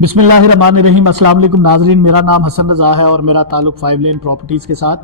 बिस्मिल्लाहिर्रहमानिर्रहीम। अस्सलाम वालेकुम नाजरीन, मेरा नाम हसन रज़ा है और मेरा ताल्लुक 5 लेन प्रॉपर्टीज़ के साथ।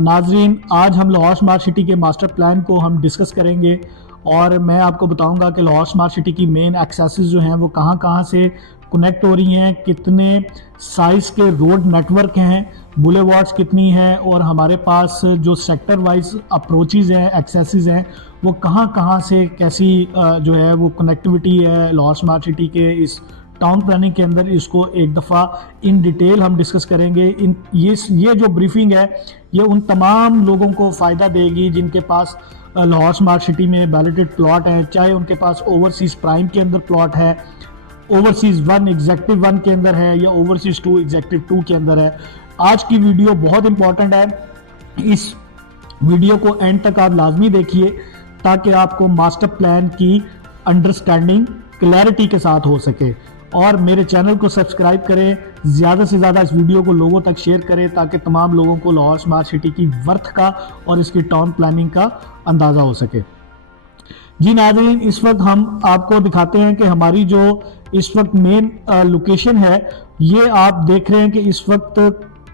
नाजरीन, आज हम लाहौर स्मार्ट सिटी के मास्टर प्लान को हम डिस्कस करेंगे और मैं आपको बताऊंगा कि लाहौर स्मार्ट सिटी की मेन एक्सेसेस जो हैं वो कहाँ कहाँ से कनेक्ट हो रही हैं, कितने साइज़ के रोड नेटवर्क हैं, बुलेवार्ड्स कितनी हैं और हमारे पास जो सेक्टर वाइज अप्रोचेज़ हैं, एक्सेसेस हैं, वो कहाँ कहाँ से कैसी जो है वो कनेक्टिविटी है लाहौर स्मार्ट सिटी के इस टाउन प्लानिंग के अंदर। इसको एक दफ़ा इन डिटेल हम डिस्कस करेंगे। ये जो ब्रीफिंग है ये उन तमाम लोगों को फ़ायदा देगी जिनके पास लाहौर स्मार्ट सिटी में बैलेटेड प्लॉट है, चाहे उनके पास ओवरसीज़ प्राइम के अंदर प्लॉट है, ओवरसीज़ 1 एग्जेक्टिव 1 के अंदर है या ओवरसीज़ 2 एग्जेक्टिव 2 के अंदर है। आज की वीडियो बहुत इंपॉर्टेंट है, इस वीडियो को एंड तक आप लाजमी देखिए ताकि आपको मास्टर प्लान की अंडरस्टैंडिंग क्लैरिटी के साथ हो सके। और मेरे चैनल को सब्सक्राइब करें, ज़्यादा से ज़्यादा इस वीडियो को लोगों तक शेयर करें ताकि तमाम लोगों को लाहौर स्मार्ट सिटी की वर्थ का और इसकी टाउन प्लानिंग का अंदाज़ा हो सके। जी नाज़रीन, इस वक्त हम आपको दिखाते हैं कि हमारी जो इस वक्त मेन लोकेशन है, ये आप देख रहे हैं कि इस वक्त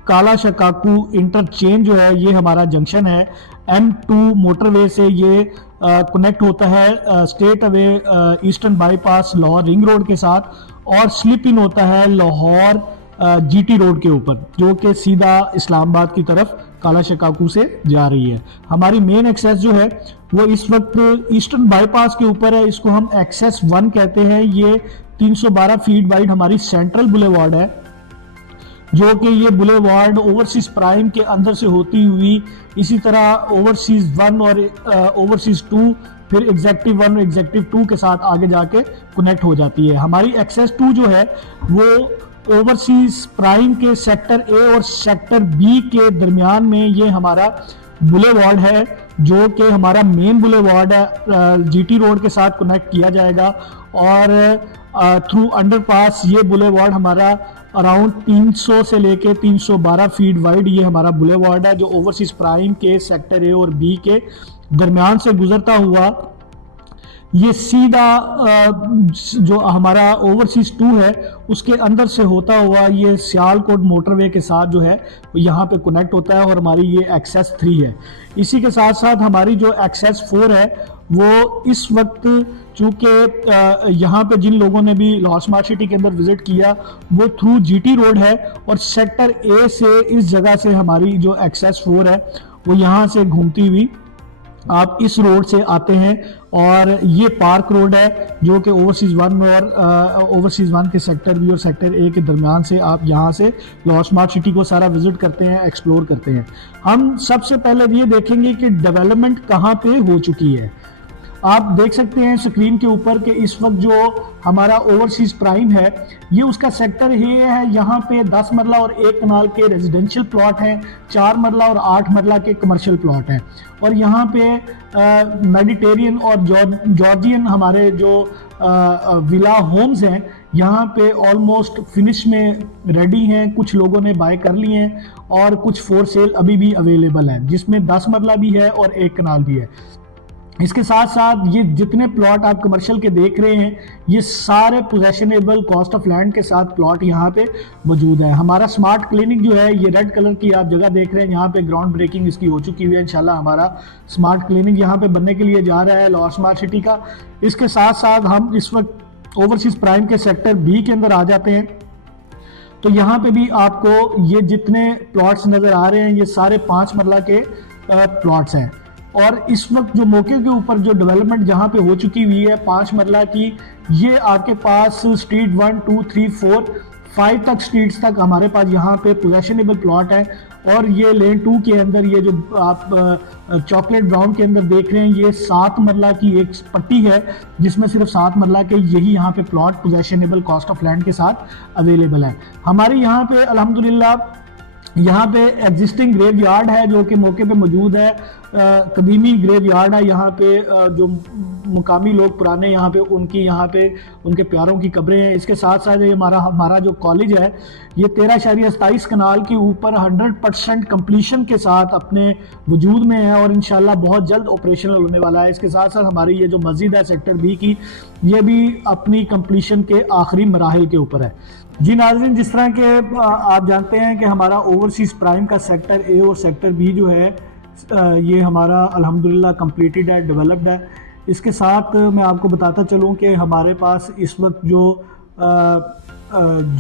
काला शकाकू इंटरचेंज जो है ये हमारा जंक्शन है। M2 मोटरवे से ये कनेक्ट होता है state away eastern bypass Lahore ring road के साथ और स्लिप इन होता है लाहौर GT रोड के ऊपर, जो कि सीधा इस्लामाबाद की तरफ काला शकाकू से जा रही है। हमारी मेन एक्सेस जो है वो इस वक्त ईस्टर्न बाईपास के ऊपर है, इसको हम एक्सेस 1 कहते हैं। ये 312 फीट वाइड हमारी सेंट्रल बुलेवार्ड है, जो कि ये बुलेवार्ड ओवरसीज प्राइम के अंदर से होती हुई इसी तरह ओवरसीज 1 और ओवरसीज 2 फिर एग्जेक्टिव 1 और एग्जेक्टिव 2 के साथ आगे जाके कनेक्ट हो जाती है। हमारी एक्सेस 2 जो है वो ओवरसीज प्राइम के सेक्टर ए और सेक्टर बी के दरमियान में ये हमारा बुलेवार्ड है, जो कि हमारा मेन बुलेवार्ड है, GT रोड के साथ कनेक्ट किया जाएगा और थ्रू अंडरपास ये बुलेवार्ड हमारा अराउंड 300 से लेके 312 फीट वाइड ये हमारा बुलेवार्ड है, जो ओवरसीज प्राइम के सेक्टर ए और बी के दरमियान से गुजरता हुआ ये सीधा जो हमारा ओवरसीज 2 है उसके अंदर से होता हुआ ये सियालकोट मोटरवे के साथ जो है यहाँ पे कनेक्ट होता है और हमारी ये एक्सेस 3 है। इसी के साथ साथ हमारी जो एक्सेस 4 है वो इस वक्त चूँकि यहाँ पे जिन लोगों ने भी लाहौर स्मार्ट सिटी के अंदर विजिट किया वो थ्रू GT रोड है और सेक्टर ए से इस जगह से हमारी जो एक्सेस 4 है वो यहाँ से घूमती हुई आप इस रोड से आते हैं और ये पार्क रोड है, जो कि ओवरसीज 1 और ओवरसीज 1 के सेक्टर बी और सेक्टर ए के दरमियान से आप यहाँ से लाहौर स्मार्ट सिटी को सारा विजिट करते हैं, एक्सप्लोर करते हैं। हम सबसे पहले ये देखेंगे कि डेवलपमेंट कहाँ पे हो चुकी है। आप देख सकते हैं स्क्रीन के ऊपर कि इस वक्त जो हमारा ओवरसीज प्राइम है ये उसका सेक्टर ये है, यहाँ पे 10 मरला और 1 कनाल के रेजिडेंशियल प्लॉट हैं, 4 मरला और 8 मरला के कमर्शियल प्लॉट हैं और यहाँ पे मेडिटेरियन और जॉर्जियन हमारे जो विला होम्स हैं यहाँ पे ऑलमोस्ट फिनिश में रेडी हैं, कुछ लोगों ने बाय कर लिए हैं और कुछ फॉर सेल अभी भी अवेलेबल हैं, जिसमें 10 मरला भी है और 1 कनाल भी है। इसके साथ साथ ये जितने प्लॉट आप कमर्शियल के देख रहे हैं ये सारे पोजेशनेबल कॉस्ट ऑफ लैंड के साथ प्लॉट यहाँ पे मौजूद है। हमारा स्मार्ट क्लिनिक जो है ये रेड कलर की आप जगह देख रहे हैं, यहाँ पे ग्राउंड ब्रेकिंग इसकी हो चुकी हुई है। इंशाल्लाह हमारा स्मार्ट क्लिनिक यहाँ पे बनने के लिए जा रहा है लाहौर स्मार्ट सिटी का। इसके साथ साथ हम इस वक्त ओवरसीज प्राइम के सेक्टर बी के अंदर आ जाते हैं, तो यहाँ पे भी आपको ये जितने प्लॉट्स नज़र आ रहे हैं ये सारे 5 मरला के प्लॉट्स हैं और इस वक्त जो मौके के ऊपर जो डेवलपमेंट जहाँ पे हो चुकी हुई है 5 मरला की, ये आपके पास स्ट्रीट 1 2 3 4 5 तक स्ट्रीट्स तक हमारे पास यहाँ पे पोजेशनेबल प्लॉट है। और ये लेन 2 के अंदर ये जो आप चॉकलेट ब्राउन के अंदर देख रहे हैं ये 7 मरला की एक पट्टी है, जिसमें सिर्फ 7 मरला के यही यहाँ पे plot possessionable cost of land के साथ अवेलेबल है। हमारे यहाँ पे अल्हम्दुलिल्लाह यहाँ पे एग्जिस्टिंग ग्रेव यार्ड है जो कि मौके पे मौजूद है। कदीमी ग्रेव यार्ड है यहाँ पे, जो मुकामी लोग पुराने यहाँ पे उनके प्यारों की कब्रें हैं। इसके साथ साथ ये हमारा जो कॉलेज है ये 13.27 कनाल के ऊपर 100% कंप्लीशन के साथ अपने वजूद में है और इंशाल्लाह बहुत जल्द ऑपरेशनल होने वाला है। इसके साथ साथ हमारी ये जो मस्जिद है सेक्टर बी की, ये भी अपनी कंप्लीशन के आखिरी मराहिल के ऊपर है। जी नाज़रीन, जिस तरह के आप जानते हैं कि हमारा ओवरसीज़ प्राइम का सेक्टर ए और सेक्टर बी जो है ये हमारा अल्हम्दुलिल्लाह कंप्लीटेड है, डेवलप्ड है। इसके साथ मैं आपको बताता चलूँ कि हमारे पास इस वक्त जो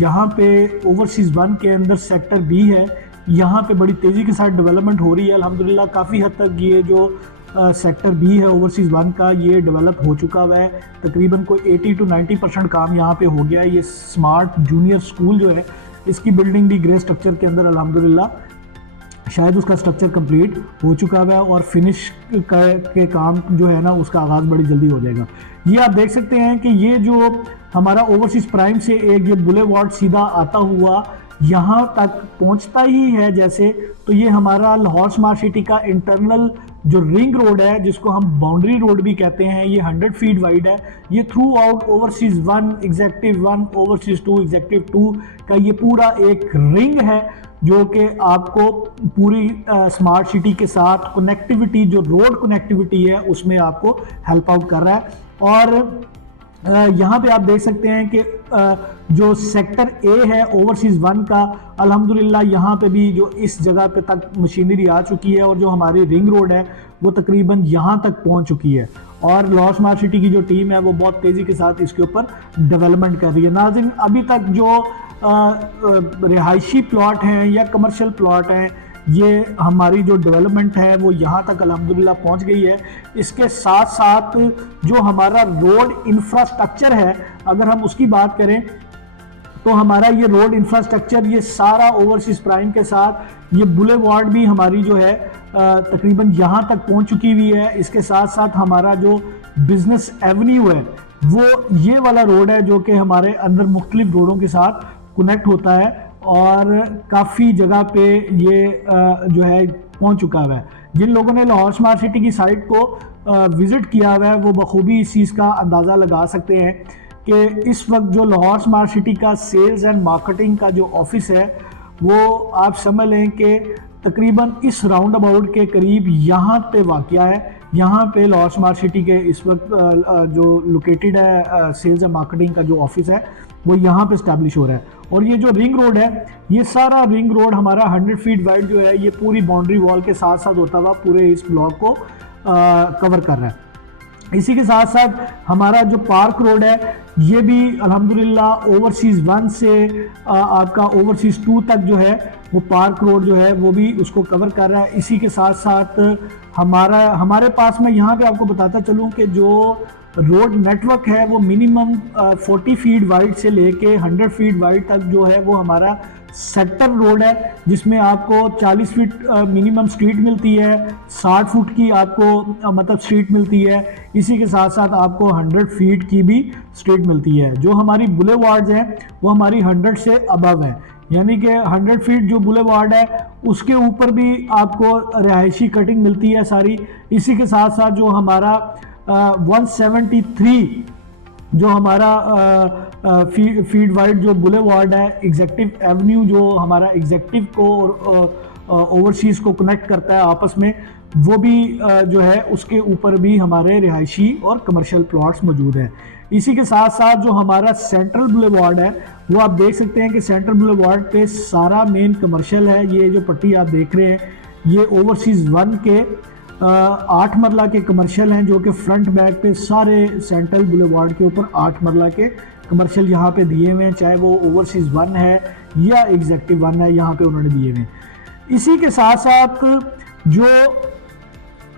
यहाँ पे ओवरसीज़ 1 के अंदर सेक्टर बी है, यहाँ पे बड़ी तेज़ी के साथ डेवलपमेंट हो रही है। अल्हम्दुलिल्लाह काफ़ी हद तक ये जो सेक्टर बी है ओवरसीज़ 1 का, ये डेवलप हो चुका हुआ है। तकरीबन कोई 80 to 90% काम यहाँ पे हो गया है। ये स्मार्ट जूनियर स्कूल जो है, इसकी बिल्डिंग भी ग्रे स्ट्रक्चर के अंदर अल्हम्दुलिल्लाह शायद उसका स्ट्रक्चर कंप्लीट हो चुका है और फिनिश के काम जो है ना उसका आगाज़ बड़ी जल्दी हो जाएगा। ये आप देख सकते हैं कि ये जो हमारा ओवरसीज़ प्राइम से एक ये बुलेवार्ड सीधा आता हुआ यहाँ तक पहुँचता ही है जैसे, तो ये हमारा लाहौर स्मार्ट सिटी का इंटरनल जो रिंग रोड है, जिसको हम बाउंड्री रोड भी कहते हैं, ये 100 फीट वाइड है। ये through out overseas 1 executive 1 overseas 2 executive 2 का ये पूरा एक रिंग है जो कि आपको पूरी स्मार्ट सिटी के साथ कनेक्टिविटी, जो रोड कनेक्टिविटी है उसमें आपको हेल्प आउट कर रहा है। और यहाँ पे आप देख सकते हैं कि जो सेक्टर ए है ओवरसीज़ 1 का, अल्हम्दुलिल्लाह यहाँ पे भी जो इस जगह पे तक मशीनरी आ चुकी है और जो हमारी रिंग रोड है वो तकरीबन यहाँ तक पहुँच चुकी है और लाहौर स्मार्ट सिटी की जो टीम है वो बहुत तेज़ी के साथ इसके ऊपर डेवलपमेंट कर रही है। नाज़रीन, अभी तक जो रिहायशी प्लॉट हैं या कमर्शियल प्लॉट हैं, ये हमारी जो डेवलपमेंट है वो यहाँ तक अल्हम्दुलिल्लाह पहुँच गई है। इसके साथ साथ जो हमारा रोड इंफ्रास्ट्रक्चर है, अगर हम उसकी बात करें तो हमारा ये रोड इंफ्रास्ट्रक्चर ये सारा ओवरसीज़ प्राइम के साथ ये बुलेवार्ड भी हमारी जो है तकरीबन यहाँ तक पहुँच चुकी हुई है। इसके साथ साथ हमारा जो बिजनेस एवेन्यू है वो ये वाला रोड है जो कि हमारे अंदर मुख्तलिफ रोडों के साथ कनेक्ट होता है और काफ़ी जगह पे ये जो है पहुंच चुका हुआ है। जिन लोगों ने लाहौर स्मार्ट सिटी की साइट को विज़िट किया हुआ है वो बखूबी इस चीज़ का अंदाज़ा लगा सकते हैं कि इस वक्त जो लाहौर स्मार्ट सिटी का सेल्स एंड मार्केटिंग का जो ऑफिस है वो आप समझ लें कि तकरीबन इस राउंड अबाउट के करीब यहाँ पे वाक़या है। यहाँ पे लाहौर स्मार्ट सिटी के इस वक्त जो लोकेटेड है सेल्स एंड मार्केटिंग का जो ऑफिस है वो यहाँ पे इस्टेब्लिश हो रहा है। और ये जो रिंग रोड है, ये सारा रिंग रोड हमारा 100 फीट वाइड जो है ये पूरी बाउंड्री वॉल के साथ साथ होता हुआ पूरे इस ब्लॉक को कवर कर रहा है। इसी के साथ साथ हमारा जो पार्क रोड है ये भी अल्हम्दुलिल्लाह ओवरसीज़ 1 से आपका ओवरसीज़ 2 तक जो है वो पार्क रोड जो है वो भी उसको कवर कर रहा है। इसी के साथ साथ हमारे पास में यहाँ पे आपको बताता चलूँ कि जो रोड नेटवर्क है वो मिनिमम 40 फीट वाइड से लेके 100 फीट वाइड तक जो है वो हमारा सेक्टर रोड है, जिसमें आपको 40 फीट मिनिमम स्ट्रीट मिलती है, 60 फुट की आपको मतलब स्ट्रीट मिलती है। इसी के साथ साथ आपको 100 फीट की भी स्ट्रीट मिलती है। जो हमारी बुलेवार्ड्स हैं वो हमारी 100 से अबव है, यानी कि 100 फीट जो बुलेवार्ड है उसके ऊपर भी आपको रिहायशी कटिंग मिलती है सारी। इसी के साथ साथ जो हमारा 173 जो हमारा फीट वाइड जो बुलेवार्ड है, एग्जेक्टिव एवेन्यू जो हमारा एग्जेक्टिव को और ओवरसीज़ को कनेक्ट करता है आपस में, वो भी जो है उसके ऊपर भी हमारे रिहायशी और कमर्शियल प्लॉट्स मौजूद हैं। इसी के साथ साथ जो हमारा सेंट्रल बुलेवार्ड है वो आप देख सकते हैं कि सेंट्रल बुलेवार्ड पे सारा मेन कमर्शियल है। ये जो पट्टी आप देख रहे हैं ये ओवरसीज़ 1 के 8 मरला के कमर्शियल हैं जो कि फ्रंट बैक पे सारे सेंट्रल बुलेवार्ड के ऊपर 8 मरला के कमर्शियल यहाँ पे दिए हुए हैं, चाहे वो ओवरसीज़ 1 है या एग्जेक्टिव 1 है, यहाँ पे उन्होंने दिए हुए हैं। इसी के साथ साथ जो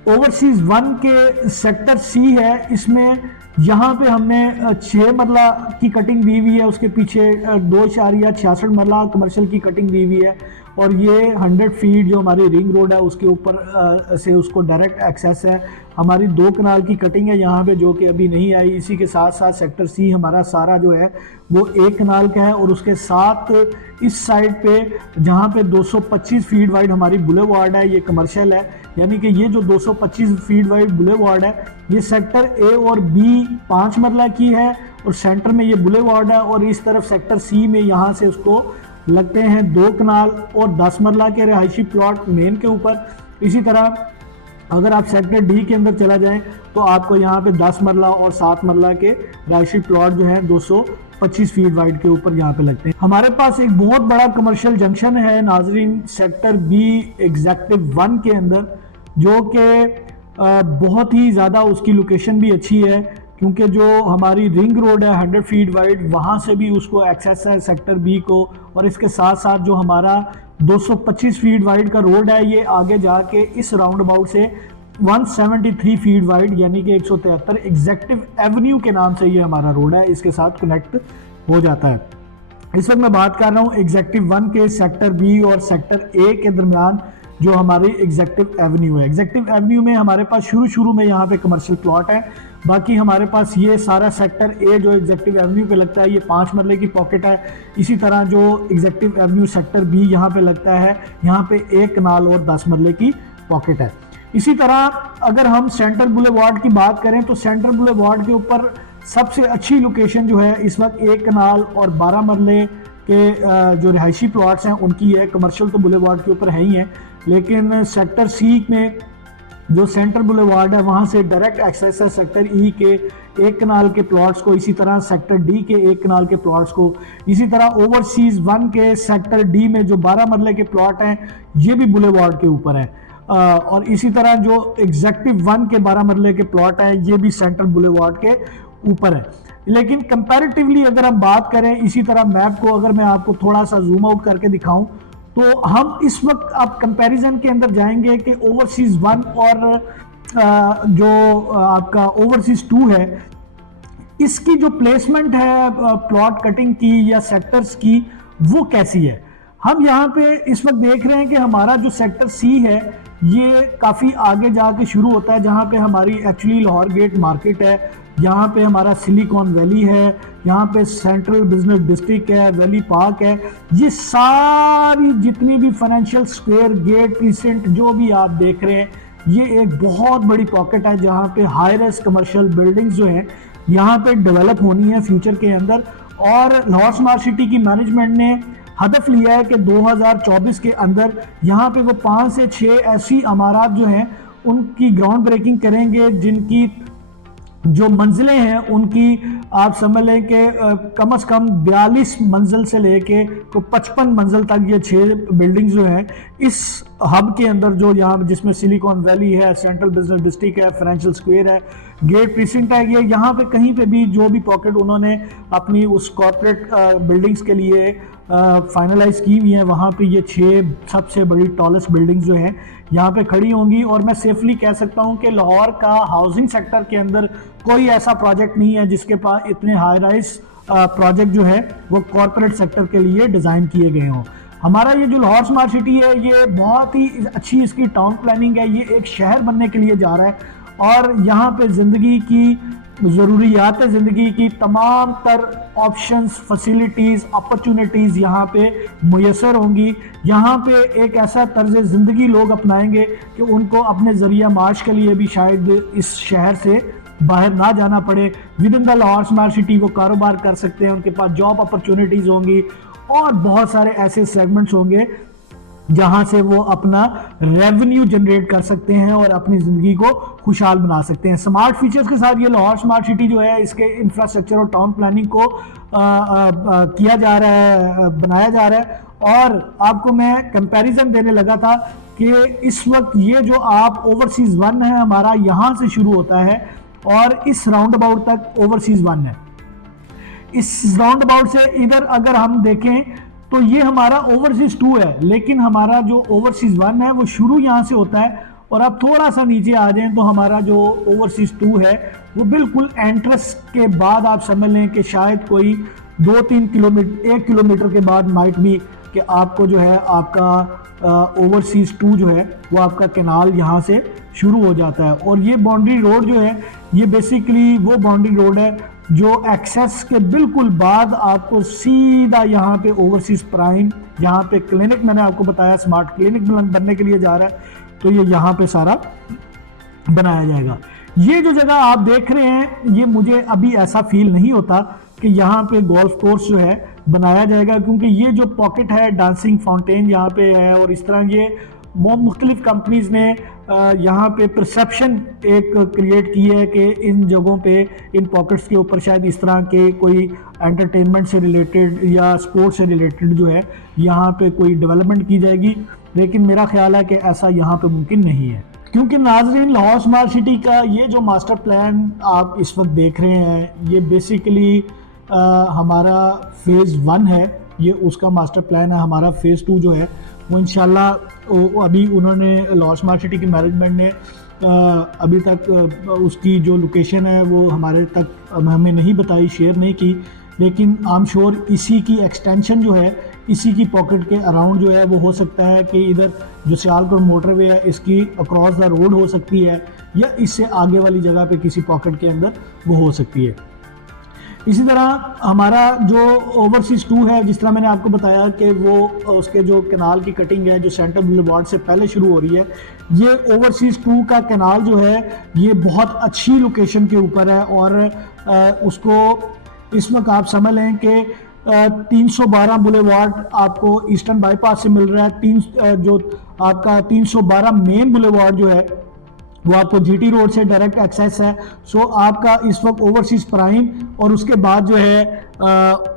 ओवरसीज़ 1 के सेक्टर सी है, इसमें यहाँ पे हमने 6 मरला की कटिंग दी हुई है, उसके पीछे 2.66 मरला कमर्शियल की कटिंग दी हुई है और ये 100 फीट जो हमारी रिंग रोड है उसके ऊपर से उसको डायरेक्ट एक्सेस है हमारी 2 कनाल की कटिंग है यहाँ पे जो कि अभी नहीं आई। इसी के साथ साथ सेक्टर सी हमारा सारा जो है वो 1 कनाल का है, और उसके साथ इस साइड पे जहाँ पे 225 फीट वाइड हमारी बुलेवार्ड है, ये कमर्शियल है। यानी कि ये जो 225 फीट वाइड बुलेवार्ड है ये सेक्टर ए और बी 5 मरला की है, और सेंटर में ये बुलेवार्ड है, और इस तरफ सेक्टर सी में यहाँ से उसको लगते हैं 2 कनाल और 10 मरला के रहायशी प्लॉट मेन के ऊपर। इसी तरह अगर आप सेक्टर डी के अंदर चला जाएं तो आपको यहाँ पे 10 मरला और 7 मरला के रहायशी प्लॉट जो हैं 225 फीट वाइड के ऊपर यहाँ पे लगते हैं। हमारे पास एक बहुत बड़ा कमर्शियल जंक्शन है नाजरीन सेक्टर बी एग्जेक्टिव 1 के अंदर, जो कि बहुत ही ज़्यादा उसकी लोकेशन भी अच्छी है, क्योंकि जो हमारी रिंग रोड है 100 फीट वाइड वहाँ से भी उसको एक्सेस है सेक्टर बी को, और इसके साथ साथ जो हमारा 225 फीट वाइड का रोड है ये आगे जाके इस राउंड अबाउट से 173 फीट वाइड यानी कि 173 एग्जेक्टिव एवेन्यू के नाम से ये हमारा रोड है, इसके साथ कनेक्ट हो जाता है। इस वक्त मैं बात कर रहा हूँ एग्जेक्टिव 1 के सेक्टर बी और सेक्टर ए के दरमियान जो हमारी एग्जेक्टिव एवेन्यू है। एग्जेक्टिव एवेन्यू में हमारे पास शुरू में यहाँ पे कमर्शियल प्लॉट है, बाकी हमारे पास ये सारा सेक्टर ए जो एग्जेक्टिव एवेन्यू पे लगता है ये 5 मरले की पॉकेट है। इसी तरह जो एग्जेक्टिव एवेन्यू सेक्टर बी यहाँ पे लगता है यहाँ पे 1 कनाल और 10 मरले की पॉकेट है। इसी तरह अगर हम सेंट्रल बुलेवार्ड की बात करें तो सेंट्रल बुलेवार्ड के ऊपर सबसे अच्छी लोकेशन जो है इस वक्त 1 कनाल और 12 मरले के जो रिहायशी प्लॉट्स हैं उनकी है। कमर्शियल तो बुलेवार्ड के ऊपर है ही है, लेकिन सेक्टर सी में जो सेंट्रल बुलेवार्ड है वहाँ से डायरेक्ट एक्सेस है सेक्टर ई के 1 कनाल के प्लॉट्स को, इसी तरह सेक्टर डी के 1 कनाल के प्लॉट्स को। इसी तरह ओवरसीज 1 के सेक्टर डी में जो 12 मरले के प्लॉट हैं ये भी बुलेवार्ड के ऊपर है, और इसी तरह जो एग्जेक्टिव 1 के 12 मरले के प्लॉट हैं ये भी सेंट्रल बुलेवार्ड के ऊपर है। लेकिन कंपैरेटिवली अगर हम बात करें इसी तरह मैप को अगर मैं आपको थोड़ा सा जूम आउट करके दिखाऊं तो हम इस वक्त आप कंपैरिजन के अंदर जाएंगे कि ओवरसीज 1 और जो आपका ओवरसीज 2 है इसकी जो प्लेसमेंट है प्लॉट कटिंग की या सेक्टर्स की वो कैसी है। हम यहाँ पे इस वक्त देख रहे हैं कि हमारा जो सेक्टर सी है ये काफ़ी आगे जाके शुरू होता है, जहाँ पे हमारी एक्चुअली लाहौर गेट मार्केट है, यहाँ पे हमारा सिलिकॉन वैली है, यहाँ पे सेंट्रल बिजनेस डिस्ट्रिक्ट है, वैली पार्क है। ये सारी जितनी भी फाइनेंशियल स्क्वायर गेट प्रीसेंट जो भी आप देख रहे हैं ये एक बहुत बड़ी पॉकेट है जहाँ पे हाई राइज कमर्शियल बिल्डिंग्स जो हैं यहाँ पे डेवलप होनी है फ्यूचर के अंदर। और लाहौर स्मार्ट सिटी की मैनेजमेंट ने हदफ लिया है कि 2024 के अंदर यहाँ पे वो 5 से 6 ऐसी इमारत जो हैं उनकी ग्राउंड ब्रेकिंग करेंगे जिनकी जो मंजिलें हैं उनकी आप समझ लें कि कम से कम 42 मंजिल से लेके तो 55 मंजिल तक ये 6 बिल्डिंग्स जो हैं इस हब के अंदर जो यहाँ जिसमें सिलिकॉन वैली है, सेंट्रल बिजनेस डिस्ट्रिक्ट है, फाइनेंशियल स्क्वायर है, गेट प्रीसिंक्ट है, ये यहाँ पे कहीं पे भी जो भी पॉकेट उन्होंने अपनी उस कॉर्पोरेट बिल्डिंग्स के लिए फाइनलाइज की हुई है वहाँ पे ये 6 सबसे बड़ी टॉलेस्ट बिल्डिंग्स जो हैं यहाँ पे खड़ी होंगी। और मैं सेफली कह सकता हूँ कि लाहौर का हाउसिंग सेक्टर के अंदर कोई ऐसा प्रोजेक्ट नहीं है जिसके पास इतने हाई राइज प्रोजेक्ट जो है वो कॉर्पोरेट सेक्टर के लिए डिज़ाइन किए गए हों। हमारा ये जो लाहौर स्मार्ट सिटी है ये बहुत ही अच्छी इसकी टाउन प्लानिंग है, ये एक शहर बनने के लिए जा रहा है और यहाँ पे ज़िंदगी की ज़रूरियात ज़िंदगी की तमाम तर ऑप्शंस, फैसिलिटीज़, अपॉर्चुनिटीज़ यहाँ पे मुयसर होंगी। यहाँ पे एक ऐसा तर्ज ज़िंदगी लोग अपनाएंगे कि उनको अपने ज़रिया माश के लिए भी शायद इस शहर से बाहर ना जाना पड़े। With in the Lahore smart city वो कारोबार कर सकते हैं, उनके पास जॉब अपॉर्चुनिटीज़ होंगी और बहुत सारे ऐसे सेगमेंट्स होंगे जहां से वो अपना रेवेन्यू जनरेट कर सकते हैं और अपनी ज़िंदगी को खुशहाल बना सकते हैं। स्मार्ट फीचर्स के साथ ये लाहौर स्मार्ट सिटी जो है इसके इंफ्रास्ट्रक्चर और टाउन प्लानिंग को किया जा रहा है, बनाया जा रहा है। और आपको मैं कंपैरिजन देने लगा था कि इस वक्त ये जो आप ओवरसीज़ 1 है हमारा यहाँ से शुरू होता है और इस राउंड अबाउट तक ओवरसीज़ 1 है। इस राउंड अबाउट से इधर अगर हम देखें तो ये हमारा ओवरसीज 2 है, लेकिन हमारा जो ओवरसीज 1 है वो शुरू यहाँ से होता है। और आप थोड़ा सा नीचे आ जाएं तो हमारा जो ओवरसीज 2 है वो बिल्कुल एंट्रेंस के बाद आप समझ लें कि शायद कोई 2-3 किलोमीटर 1 किलोमीटर के बाद माइट भी कि आपको जो है आपका ओवरसीज 2 जो है वो आपका कैनाल यहाँ से शुरू हो जाता है। और ये बाउंड्री रोड जो है ये बेसिकली वो बाउंड्री रोड है जो एक्सेस के बिल्कुल बाद आपको सीधा यहाँ पे ओवरसीज प्राइम, यहाँ पे क्लिनिक मैंने आपको बताया स्मार्ट क्लिनिक बनने के लिए जा रहा है, तो ये यहाँ पे सारा बनाया जाएगा। ये जो जगह आप देख रहे हैं ये मुझे अभी ऐसा फील नहीं होता कि यहाँ पे गोल्फ कोर्स जो है बनाया जाएगा, क्योंकि ये जो पॉकेट है डांसिंग फाउंटेन यहाँ पे है और इस तरह ये मुख्तलिफ कंपनीज ने यहाँ पे परसेप्शन एक क्रिएट की है कि इन जगहों पे इन पॉकेट्स के ऊपर शायद इस तरह के कोई एंटरटेनमेंट से रिलेटेड या स्पोर्ट्स से रिलेटेड जो है यहाँ पे कोई डेवलपमेंट की जाएगी, लेकिन मेरा ख्याल है कि ऐसा यहाँ पे मुमकिन नहीं है। क्योंकि नाजरीन लाहौर स्मार्ट सिटी का ये जो मास्टर प्लान आप इस वक्त देख रहे हैं ये बेसिकली हमारा फेज़ 1 है, ये उसका मास्टर प्लान है। हमारा फेज़ 2 जो है वो इंशाल्लाह अभी उन्होंने लाहौर स्मार्ट सिटी की मैनेजमेंट ने अभी तक उसकी जो लोकेशन है वो हमारे तक हमें नहीं बताई, शेयर नहीं की, लेकिन आई एम श्योर इसी की एक्सटेंशन जो है इसी की पॉकेट के अराउंड जो है वो हो सकता है कि इधर जो सियालकोट मोटरवे है इसकी अक्रॉस द रोड हो सकती है या इससे आगे वाली जगह पे किसी पॉकेट के अंदर वो हो सकती है। इसी तरह हमारा जो ओवरसीज 2 है, जिस तरह मैंने आपको बताया कि वो उसके जो कैनाल की कटिंग है जो सेंट्रल बुलेवार्ड से पहले शुरू हो रही है, ये ओवरसीज 2 का कैनाल जो है ये बहुत अच्छी लोकेशन के ऊपर है और उसको इस वक्त आप समझ लें कि 312 बुलेवार्ड आपको ईस्टर्न बाईपास से मिल रहा है। जो आपका 312 मेन बुलेवार्ड जो है वो आपको जीटी रोड से डायरेक्ट एक्सेस है। सो आपका इस वक्त ओवरसीज प्राइम और उसके बाद जो है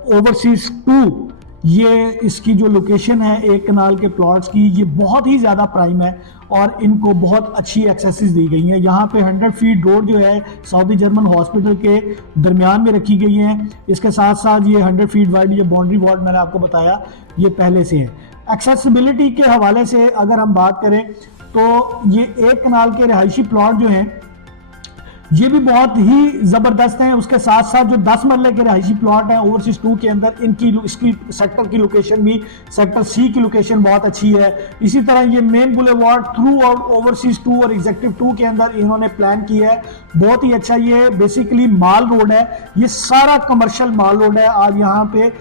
ओवरसीज 2, ये इसकी जो लोकेशन है एक कनाल के प्लॉट्स की, ये बहुत ही ज़्यादा प्राइम है और इनको बहुत अच्छी एक्सेसेस दी गई हैं। यहाँ पे 100 फीट रोड जो है सऊदी जर्मन हॉस्पिटल के दरमियान में रखी गई है। इसके साथ साथ ये 100 फीट वाइड ये बाउंड्री वॉल मैंने आपको बताया ये पहले से है। एक्सेसिबिलिटी के हवाले से अगर हम बात करें तो ये एक कनाल के रिहायशी प्लॉट जो हैं ये भी बहुत ही ज़बरदस्त हैं। उसके साथ साथ जो 10 मरले के रिहायशी प्लॉट हैं ओवरसीज 2 के अंदर, इसकी सेक्टर की लोकेशन भी सेक्टर सी की लोकेशन बहुत अच्छी है। इसी तरह ये मेन बुलेवार्ड थ्रू और ओवरसीज 2 और एग्जीक्यूटिव 2 के अंदर इन्होंने प्लान किया है, बहुत ही अच्छा। ये बेसिकली माल रोड है, ये सारा कमर्शियल माल रोड है। आप यहाँ पे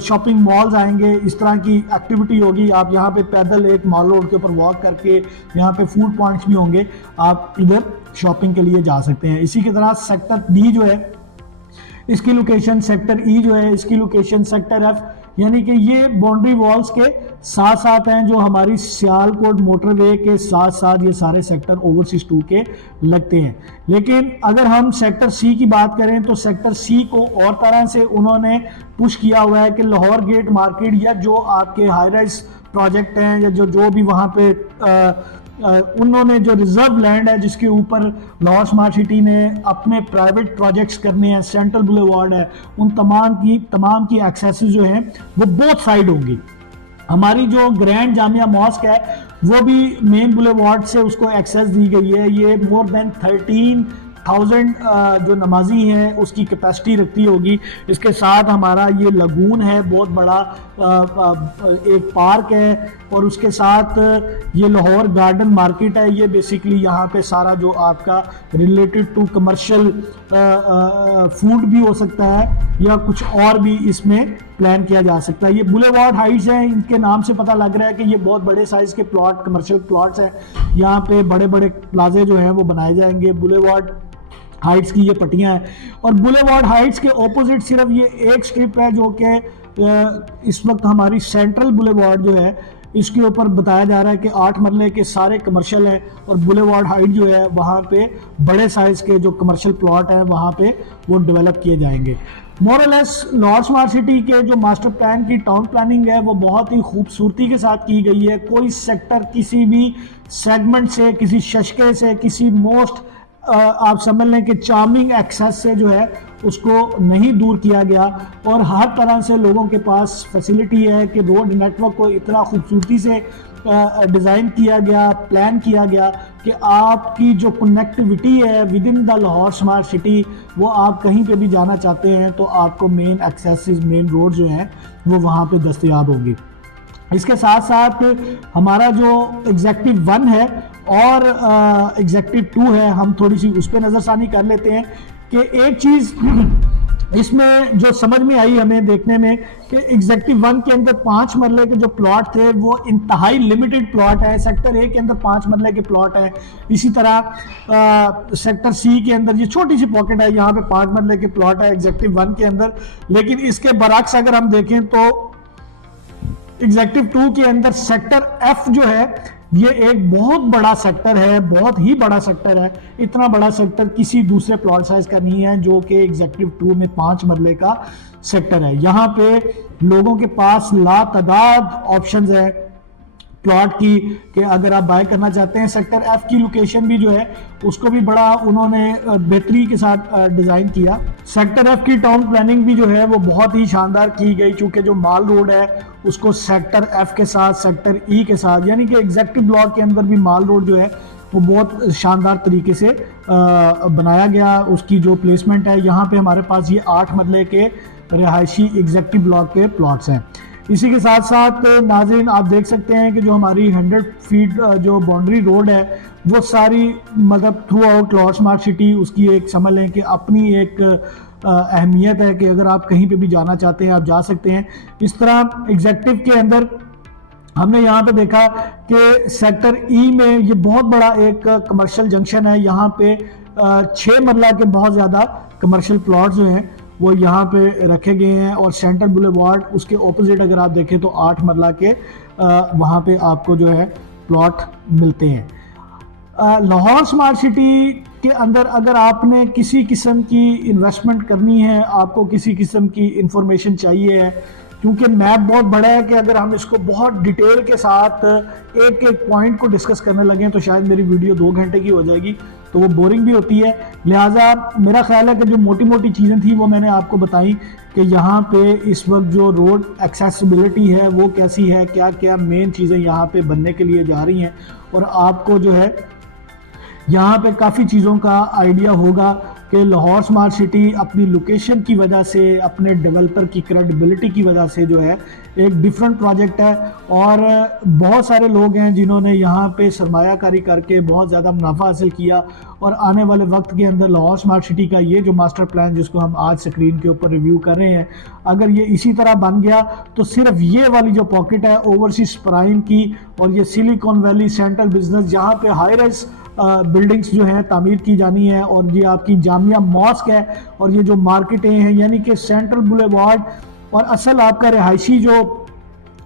शॉपिंग मॉल्स आएंगे, इस तरह की एक्टिविटी होगी। आप यहाँ पे पैदल एक माल रोड के ऊपर वॉक करके, यहाँ पे फूड पॉइंट्स भी होंगे, आप इधर शॉपिंग के लिए जा सकते हैं। इसी की तरह सेक्टर डी जो है इसकी लोकेशन, सेक्टर ई जो है इसकी लोकेशन सेक्टर एफ, यानी कि ये बाउंड्री वॉल्स के साथ साथ हैं जो हमारी सियालकोट मोटरवे के साथ साथ ये सारे सेक्टर ओवरसीज 2 के लगते हैं। लेकिन अगर हम सेक्टर सी की बात करें तो सेक्टर सी को और तरह से उन्होंने पुश किया हुआ है कि लाहौर गेट मार्केट या जो आपके हाई राइज प्रोजेक्ट हैं या जो भी वहाँ पे उन्होंने जो रिजर्व लैंड है जिसके ऊपर लाहौर स्मार्ट सिटी ने अपने प्राइवेट प्रोजेक्ट्स करने हैं, सेंट्रल बुलेवार्ड है, उन तमाम की एक्सेसेस जो हैं वो बोथ साइड होंगी। हमारी जो ग्रैंड जामिया मॉस्क है वो भी मेन बुलेवार्ड से उसको एक्सेस दी गई है। ये मोर देन 13,000 जो नमाजी हैं उसकी कैपेसिटी रखती होगी। इसके साथ हमारा ये लगून है, बहुत बड़ा एक पार्क है, और उसके साथ ये लाहौर गार्डन मार्केट है। ये बेसिकली यहाँ पे सारा जो आपका रिलेटेड टू कमर्शियल फूड भी हो सकता है या कुछ और भी इसमें प्लान किया जा सकता है। ये बुलेवार्ड हाइट्स हैं, इनके नाम से पता लग रहा है कि ये बहुत बड़े साइज़ के प्लॉट, कमर्शियल प्लॉट्स हैं। यहाँ पे बड़े बड़े प्लाजे जो हैं वो बनाए जाएंगे। बुलेवार्ड हाइट्स की ये पट्टियाँ हैं और बुलेवार्ड हाइट्स के ऑपोजिट सिर्फ ये एक स्ट्रिप है जो कि इस वक्त हमारी सेंट्रल बुलेवार्ड जो है इसके ऊपर बताया जा रहा है कि 8 मरले के सारे कमर्शियल हैं और बुलेवार्ड हाइट जो है वहाँ पे बड़े साइज़ के जो कमर्शियल प्लॉट हैं वहाँ पे वो डेवलप किए जाएंगे। मोरलेस लाहौर स्मार्ट सिटी के जो मास्टर प्लान की टाउन प्लानिंग है वो बहुत ही खूबसूरती के साथ की गई है। कोई सेक्टर किसी भी सेगमेंट से, किसी शशके से, किसी मोस्ट आप समझ लें कि चार्मिंग एक्सेस से जो है उसको नहीं दूर किया गया और हर तरह से लोगों के पास फैसिलिटी है कि रोड नेटवर्क को इतना खूबसूरती से डिज़ाइन किया गया, प्लान किया गया कि आपकी जो कनेक्टिविटी है with in the Lahore smart city, वो आप कहीं पे भी जाना चाहते हैं तो आपको मेन एक्सेसेस, मेन रोड जो हैं वो वहाँ पे दस्तयाब होंगी। इसके साथ साथ हमारा जो एग्जीक्यूटिव 1 है और एग्जेक्टिव 2 है, हम थोड़ी सी उस पर नज़रसानी कर लेते हैं कि एक चीज़ इसमें जो समझ में आई हमें देखने में कि एग्जेक्टिव 1 के अंदर 5 मरले के जो प्लॉट थे वो इंतहाई लिमिटेड प्लॉट है। सेक्टर ए के अंदर 5 मरले के प्लॉट है। इसी तरह सेक्टर सी के अंदर ये छोटी सी पॉकेट है, यहाँ पे 5 मरले के प्लॉट है एग्जेक्टिव 1 के अंदर। लेकिन इसके बरक्स अगर हम देखें तो एग्जेक्टिव 2 के अंदर सेक्टर एफ जो है ये एक बहुत बड़ा सेक्टर है, बहुत ही बड़ा सेक्टर है। इतना बड़ा सेक्टर किसी दूसरे प्लॉट साइज का नहीं है जो कि एग्जेक्टिव 2 में 5 मरले का सेक्टर है। यहाँ पे लोगों के पास लातादाद ऑप्शंस है प्लॉट की कि अगर आप बाय करना चाहते हैं। सेक्टर एफ की लोकेशन भी जो है उसको भी बड़ा उन्होंने बेहतरी के साथ डिज़ाइन किया। सेक्टर एफ की टाउन प्लानिंग भी जो है वो बहुत ही शानदार की गई, चूँकि जो माल रोड है उसको सेक्टर एफ के साथ सेक्टर ई के साथ यानी कि एग्जेक्टिव ब्लॉक के अंदर भी माल रोड जो है वो बहुत शानदार तरीके से बनाया गया। उसकी जो प्लेसमेंट है, यहाँ पे हमारे पास ये 8 मरले के रिहायशी एग्जेक्टिव ब्लॉक के प्लॉट्स हैं। इसी के साथ साथ नाज़रीन आप देख सकते हैं कि जो हमारी 100 फीट जो बाउंड्री रोड है वो सारी मतलब through out Lord smart city उसकी एक समझ लें कि अपनी एक अहमियत है कि अगर आप कहीं पे भी जाना चाहते हैं आप जा सकते हैं। इस तरह एग्जेक्टिव के अंदर हमने यहाँ पे देखा कि सेक्टर ई में ये बहुत बड़ा एक कमर्शियल जंक्शन है। यहाँ पे 6 मरला के बहुत ज़्यादा कमर्शियल प्लॉट जो हैं वो यहाँ पे रखे गए हैं और सेंट्रल बुलेवार्ड उसके ऑपोजिट अगर आप देखें तो 8 मरला के वहाँ पे आपको जो है प्लॉट मिलते हैं। लाहौर स्मार्ट सिटी के अंदर अगर आपने किसी किस्म की इन्वेस्टमेंट करनी है, आपको किसी किस्म की इंफॉर्मेशन चाहिए है, क्योंकि मैप बहुत बड़ा है कि अगर हम इसको बहुत डिटेल के साथ एक एक पॉइंट को डिस्कस करने लगें तो शायद मेरी वीडियो 2 घंटे की हो जाएगी, तो वो बोरिंग भी होती है। लिहाजा मेरा ख्याल है कि जो मोटी मोटी चीज़ें थी वो मैंने आपको बताई कि यहाँ पे इस वक्त जो रोड एक्सेसिबिलिटी है वो कैसी है, क्या क्या मेन चीज़ें यहाँ पे बनने के लिए जा रही हैं, और आपको जो है यहाँ पे काफ़ी चीज़ों का आइडिया होगा कि लाहौर स्मार्ट सिटी अपनी लोकेशन की वजह से, अपने डेवलपर की क्रेडिबिलिटी की वजह से जो है एक डिफरेंट प्रोजेक्ट है। और बहुत सारे लोग हैं जिन्होंने यहाँ पे सरमायाकारी करके बहुत ज़्यादा मुनाफा हासिल किया, और आने वाले वक्त के अंदर लाहौर स्मार्ट सिटी का ये जो मास्टर प्लान जिसको हम आज स्क्रीन के ऊपर रिव्यू कर रहे हैं, अगर ये इसी तरह बन गया तो सिर्फ ये वाली जो पॉकेट है ओवरसीज प्राइम की और ये सिलिकॉन वैली सेंट्रल बिजनेस जहाँ पे हाई राइज बिल्डिंग्स जो हैं तामीर की जानी है, और ये आपकी जामिया मॉस्क है, और ये जो मार्केटें हैं यानी कि सेंट्रल बुलेवार्ड और असल आपका रिहायशी जो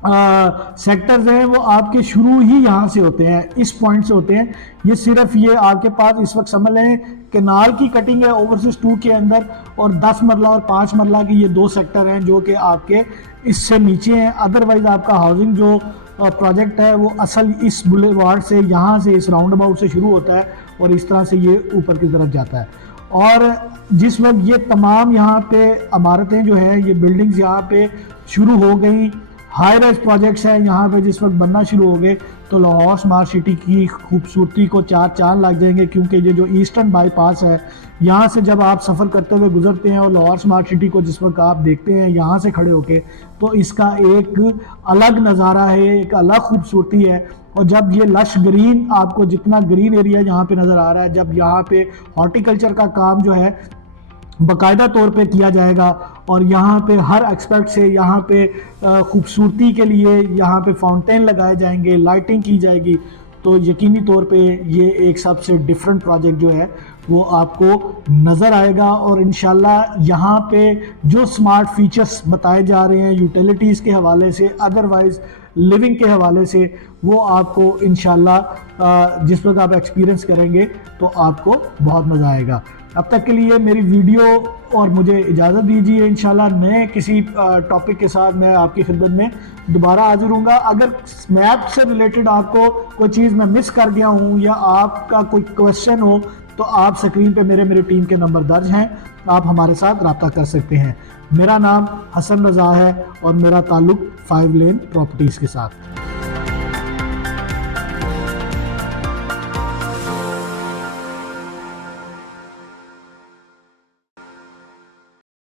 सेक्टर्स हैं वो आपके शुरू ही यहाँ से होते हैं, इस पॉइंट से होते हैं। ये सिर्फ ये आपके पास इस वक्त समझ लें कैनाल की कटिंग है ओवरसीज 2 के अंदर, और 10 मरला और 5 मरला की ये 2 सेक्टर हैं जो कि आपके इससे नीचे हैं। अदरवाइज आपका हाउसिंग जो प्रोजेक्ट है वो असल इस बुलेवार्ड से, यहाँ से इस राउंड अबाउट से शुरू होता है और इस तरह से ये ऊपर की तरफ जाता है। और जिस वक्त ये तमाम यहाँ पे इमारतें जो है, ये बिल्डिंग्स यहाँ पे शुरू हो गई, हाई राइज प्रोजेक्ट्स हैं यहाँ पे जिस वक्त बनना शुरू हो गए, तो लाहौर स्मार्ट सिटी की खूबसूरती को 4 चांद लग जाएंगे। क्योंकि ये जो ईस्टर्न बाईपास है, यहाँ से जब आप सफ़र करते हुए गुजरते हैं और लाहौर स्मार्ट सिटी को जिस वक्त आप देखते हैं यहाँ से खड़े होके, तो इसका एक अलग नज़ारा है, एक अलग खूबसूरती है। और जब ये लश ग्रीन, आपको जितना ग्रीन एरिया यहाँ पे नज़र आ रहा है, जब यहाँ पे हॉर्टिकल्चर का काम जो है बाकायदा तौर पे किया जाएगा और यहाँ पे हर एक्सपेक्ट से यहाँ पे खूबसूरती के लिए यहाँ पे फाउंटेन लगाए जाएंगे, लाइटिंग की जाएगी, तो यकीनी तौर पे ये एक सबसे डिफरेंट प्रोजेक्ट जो है वो आपको नज़र आएगा। और इंशाल्लाह यहाँ पे जो स्मार्ट फीचर्स बताए जा रहे हैं यूटिलिटीज़ के हवाले से, अदरवाइज़ लिविंग के हवाले से, वो आपको इंशाल्लाह जिस वक्त आप एक्सपीरियंस करेंगे तो आपको बहुत मज़ा आएगा। अब तक के लिए मेरी वीडियो और मुझे इजाज़त दीजिए। इंशाल्लाह नए किसी टॉपिक के साथ मैं आपकी खिदमत में दोबारा हाजिर हूँगा। अगर मैप से रिलेटेड आपको कोई चीज़ मैं मिस कर गया हूँ या आपका कोई क्वेश्चन हो तो आप स्क्रीन पे मेरी टीम के नंबर दर्ज हैं, आप हमारे साथ रब्ता कर सकते हैं। मेरा नाम हसन रज़ा है और मेरा ताल्लुक़ 5 लेन प्रॉपर्टीज़ के साथ।